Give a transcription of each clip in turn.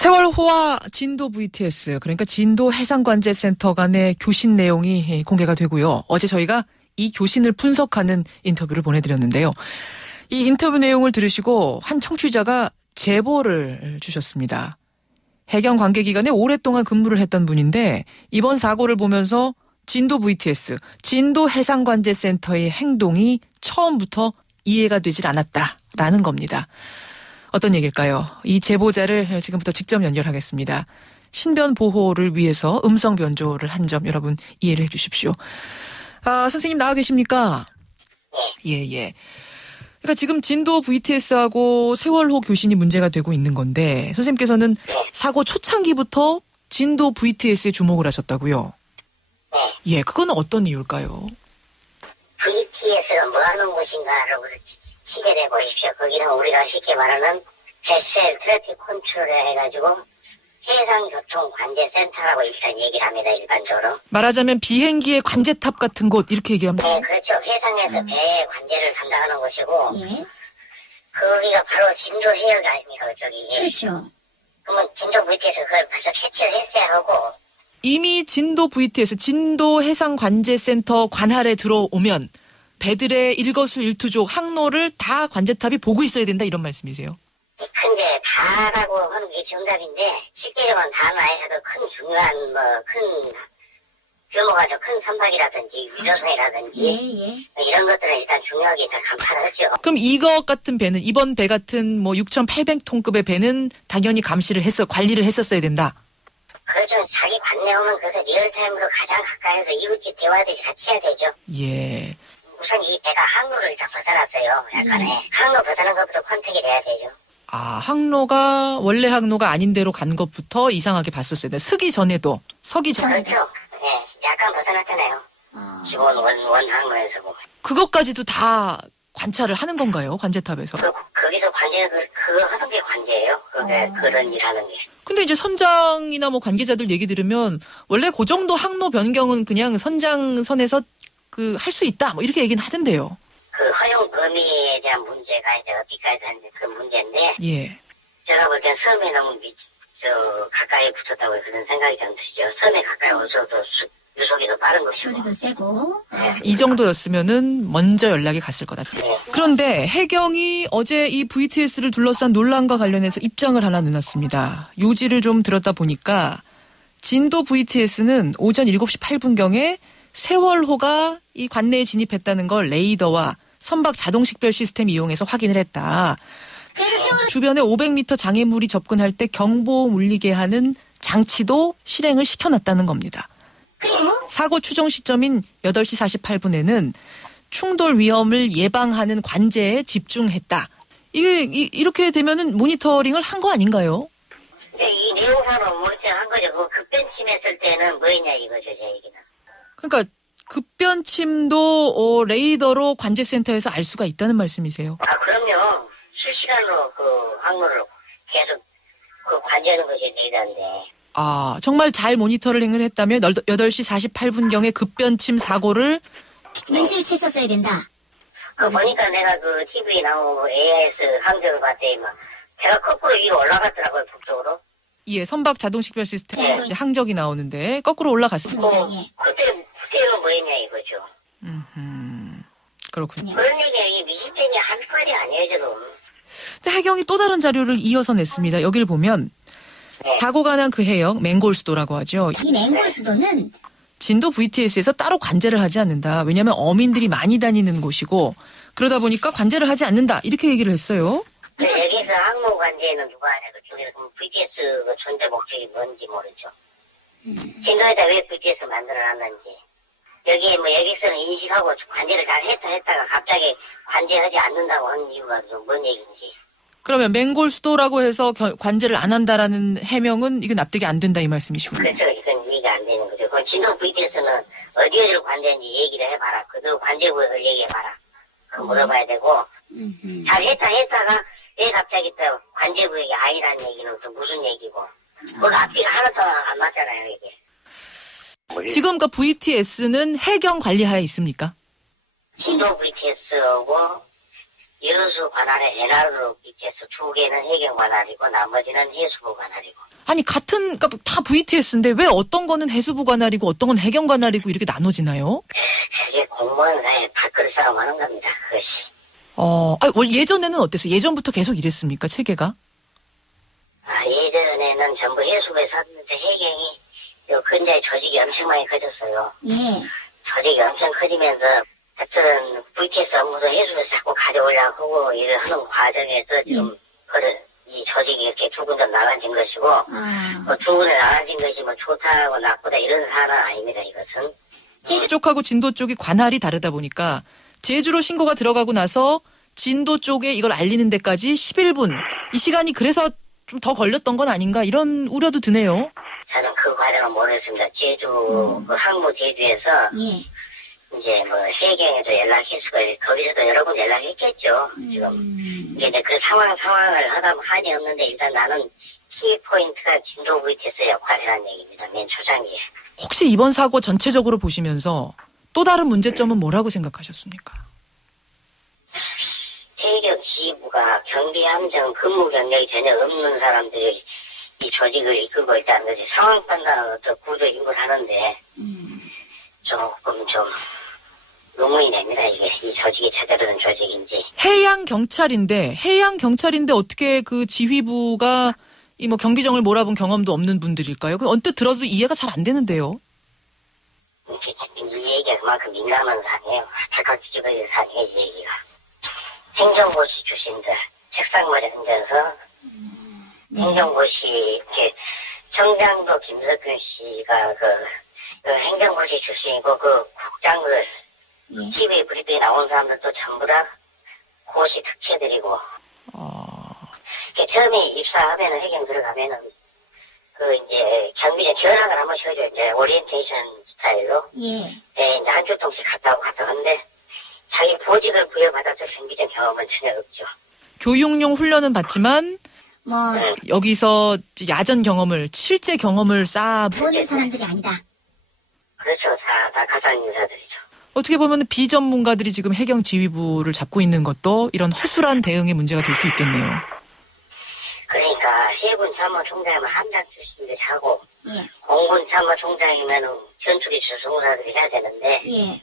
세월호와 진도 VTS, 그러니까 진도 해상관제센터 간의 교신 내용이 공개가 되고요. 어제 저희가 이 교신을 분석하는 인터뷰를 보내드렸는데요. 이 인터뷰 내용을 들으시고 한 청취자가 제보를 주셨습니다. 해경 관계 기관에 오랫동안 근무를 했던 분인데 이번 사고를 보면서 진도 VTS, 진도 해상관제센터의 행동이 처음부터 이해가 되질 않았다라는 겁니다. 어떤 얘기일까요? 이 제보자를 지금부터 직접 연결하겠습니다. 신변 보호를 위해서 음성 변조를 한 점 여러분 이해를 해 주십시오. 선생님 나와 계십니까? 예. 그러니까 지금 진도 VTS하고 세월호 교신이 문제가 되고 있는 건데 선생님께서는 사고 초창기부터 진도 VTS에 주목을 하셨다고요? 예, 그건 어떤 이유일까요? VTS가 뭐 하는 곳인가라고 취재해 보십시오. 거기는 우리가 쉽게 말하는 베셀 트래픽 컨트롤을 해가지고 해상교통관제센터라고 일단 얘기를 합니다. 일반적으로. 말하자면 비행기의 관제탑 같은 곳 이렇게 얘기합니다. 네, 그렇죠. 해상에서 배의 관제를 담당하는 곳이고 거기가 바로 진도 해역 아닙니까? 그쪽이. 그렇죠. 그러면 진도 VTS 그걸 벌써 캐치를 했어야 하고 이미 진도 VTS, 진도 해상관제센터 관할에 들어오면 배들의 일거수일투족 항로를 다 관제탑이 보고 있어야 된다 이런 말씀이세요? 이제 다라고 하는 게 정답인데 쉽게 얘기하면 다나에서도 큰 중요한 큰 규모가 좀 큰 선박이라든지 유조선이라든지 이런 것들은 일단 중요하게 일단 감파를 하죠. 그럼 이것 같은 배는 이번 배 같은 6,800톤급의 배는 당연히 감시를 관리를 했었어야 된다. 그렇죠. 자기 관내 오면 그래서 리얼타임으로 가장 가까이서 이웃집 대화하듯이 같이 해야 되죠. 예. 우선 이 배가 항로를 일단 벗어났어요. 약간의 항로 벗어난 것부터 컨택이 돼야 되죠. 항로가 원래 항로가 아닌 데로 간 것부터 이상하게 봤었어요. 서기 전에도. 그렇죠. 네, 약간 벗어났잖아요. 기본 원 항로에서 보면. 그것까지도 다 관찰을 하는 건가요? 관제탑에서? 거기서 그거 하는 게 관제예요. 그런 일 하는 게. 근데 이제 선장이나 관계자들 얘기 들으면 원래 그 정도 항로 변경은 그냥 선장선에서 할 수 있다 이렇게 얘기는 하던데요. 허용 범위에 대한 문제가 이제 어디까지 하는지 그 문제인데. 예. 제가 볼 땐 섬에 너무 가까이 붙었다고 그런 생각이 좀 들죠. 섬에 가까이 올수록 유속이 더 빠른 것이고. 소리도 세고. 이 정도였으면은 먼저 연락이 갔을 거다. 그런데 해경이 어제 이 VTS를 둘러싼 논란과 관련해서 입장을 하나 내놨습니다. 요지를 좀 들었다 보니까 진도 VTS는 오전 7시 8분경에 세월호가 이 관내에 진입했다는 걸 레이더와 선박 자동 식별 시스템 이용해서 확인을 했다. 그래서 주변에 500m 장애물이 접근할 때 경보 울리게 하는 장치도 실행을 시켜놨다는 겁니다. 그리고 사고 추정 시점인 8시 48분에는 충돌 위험을 예방하는 관제에 집중했다. 이렇게 되면은 모니터링을 한 거 아닌가요? 이 내용상으로 모니터링한 거죠. 그 급변침했을 때는 뭐였냐 이거죠, 제 얘기는. 그러니까 급변침도 레이더로 관제센터에서 알 수가 있다는 말씀이세요? 그럼요. 실시간으로 항로를 계속 관제하는 것이 레이더인데. 정말 잘 모니터링을 했다면 8시 48분경에 급변침 사고를 눈치를 챘었어야 된다. 보니까 내가 TV에 나오고 AIS 항적을 봤더니 배가 거꾸로 위로 올라갔더라고요, 북쪽으로. 예, 선박 자동 식별 시스템 항적이 나오는데 거꾸로 올라갔습니다. 그때는 뭐였냐 이거죠. 그렇군요. 그런 얘기가 미신병이 한 말이 아니에요, 지금. 근데 해경이 또 다른 자료를 이어서 냈습니다. 여길 보면 사고가 난 그 해역 맹골수도라고 하죠. 이 맹골수도는 진도 VTS에서 따로 관제를 하지 않는다. 왜냐하면 어민들이 많이 다니는 곳이고 그러다 보니까 관제를 하지 않는다. 이렇게 얘기를 했어요. 여기서 항로 관제는 누가 하냐. 그쪽에서 그럼 VTS 존재 목적이 뭔지 모르죠. 진도에다 왜 VTS 만들어놨는지. 여기에 여기서는 인식하고 관제를 잘 했다가 갑자기 관제하지 않는다고 하는 이유가 뭔 얘기인지. 그러면 맹골수도라고 해서 관제를 안 한다라는 해명은 이게 납득이 안 된다 이 말씀이시군요. 그렇죠. 이건 이해가 안 되는 거죠. 그럼 진도 VTS는 어디를 관제했는지 얘기를 해봐라. 그 관제구역을 얘기해봐라. 그거 물어봐야 되고 잘 했다가 왜 갑자기 또 관제구역이 아니라는 얘기는 또 무슨 얘기고. 그건 앞뒤가 하나도 안 맞잖아요, 이게. 지금 그 VTS는 해경 관리하에 있습니까? 진도 VTS하고 여수 관할에 NR로 BTS 2개는 해경 관할이고 나머지는 해수부 관할이고. 아니 그러니까 다 VTS인데 왜 어떤 거는 해수부 관할이고 어떤 건 해경 관할이고 이렇게 나눠지나요? 그게 공무원 간에 밥그릇 싸움 하는 겁니다. 그것이. 예전에는 어땠어요? 예전부터 계속 이랬습니까? 체계가? 예전에는 전부 해수부에 샀는데 해경이 요 근자의 조직이 엄청 많이 커졌어요. 예. 조직이 엄청 커지면서 하여튼 VTS 업무도 해수부에서 자꾸 가져오려고 하고 일을 하는 과정에서 지금 이 조직이 이렇게 두 군데 나눠진 것이고 뭐 두 군데 나눠진 것이 뭐 좋다고 나쁘다 이런 사안은 아닙니다. 이것은. 제주 쪽하고 진도 쪽이 관할이 다르다 보니까 제주로 신고가 들어가고 나서 진도 쪽에 이걸 알리는 데까지 11분. 이 시간이 그래서 좀 더 걸렸던 건 아닌가 이런 우려도 드네요. 저는 그 과정은 모르겠습니다. 제주 그 항모 제주에서 예. 이제 뭐 해경에도 연락했고 거기서도 여러 번 연락했겠죠. 지금 이제 그 상황을 하니 없는데 일단 나는 키 포인트가 진도 VTS 역할이라는 얘기입니다. 맨 초장기에. 혹시 이번 사고 전체적으로 보시면서 또 다른 문제점은 뭐라고 생각하셨습니까? 해경 지휘부가 경비함정 근무 경력이 전혀 없는 사람들이 이 조직을 이끌고 있다는 것이 상황 판단을 또 구조 임무를 하는데 조금 좀 의문이 됩니다. 이게 이 조직이 제대로 된 조직인지. 해양 경찰인데 어떻게 그 지휘부가 이 뭐 경비정을 몰아본 경험도 없는 분들일까요? 그 언뜻 들어도 이해가 잘 안 되는데요. 이 얘기가 그만큼 민감한 사안이에요. 안타깝게 집어질 사안이에요. 이 얘기가. 행정고시 출신들 책상머리 앉아서 행정고시 이렇게 청장도 김석균 씨가 그 행정고시 출신이고 그 국장들 TV 브리핑에 나온 사람들도 전부 다 고시 특채들이고 처음에 입사하면은 해경 들어가면은 그 이제 경비장 견학을 한 번씩 하죠. 이제 오리엔테이션 스타일로 예. 네, 이제 한주 동씩 갔다 하는데 자기 보직을 부여받아서 경비장 경험은 전혀 없죠. 교육용 훈련은 받지만 뭐 여기서 야전 경험을 실제 경험을 본 사람들이 아니다. 그렇죠. 다 가상 인사들이죠. 어떻게 보면 비전문가들이 지금 해경 지휘부를 잡고 있는 것도 이런 허술한 대응의 문제가 될 수 있겠네요. 그러니까 해군 참모총장이면 함장 출신들이 하고 예. 공군 참모총장이면 전투기 주성사들이 해야 되는데 예.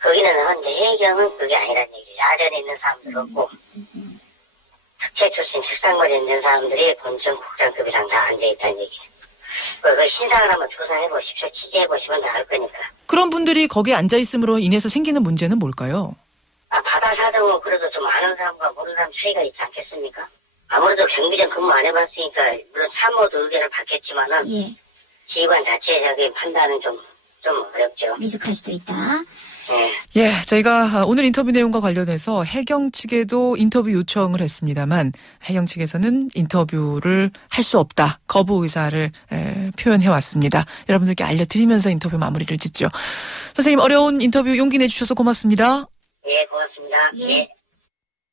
거기는 현재 해경은 그게 아니라는 얘기죠. 야전에 있는 사람들 없고 특채 출신 책상머리에 있는 사람들이 본청 국장급이랑 다 앉아있다는 얘기죠. 그 신상을 한번 조사해보십시오. 취재해보시면 다 알 거니까. 그런 분들이 거기에 앉아있음으로 인해서 생기는 문제는 뭘까요? 바다 사정은 그래도 좀 아는 사람과 모르는 사람 차이가 있지 않겠습니까? 아무래도 경비장 근무 안 해봤으니까 물론 참모도 의견을 받겠지만은 예. 지휘관 자체적인 판단은 좀 어렵죠. 미숙할 수도 있다. 예, 저희가 오늘 인터뷰 내용과 관련해서 해경 측에도 인터뷰 요청을 했습니다만 해경 측에서는 인터뷰를 할 수 없다. 거부 의사를 표현해왔습니다. 여러분들께 알려드리면서 인터뷰 마무리를 짓죠. 선생님 어려운 인터뷰 용기 내주셔서 고맙습니다. 예, 고맙습니다. 예. 예.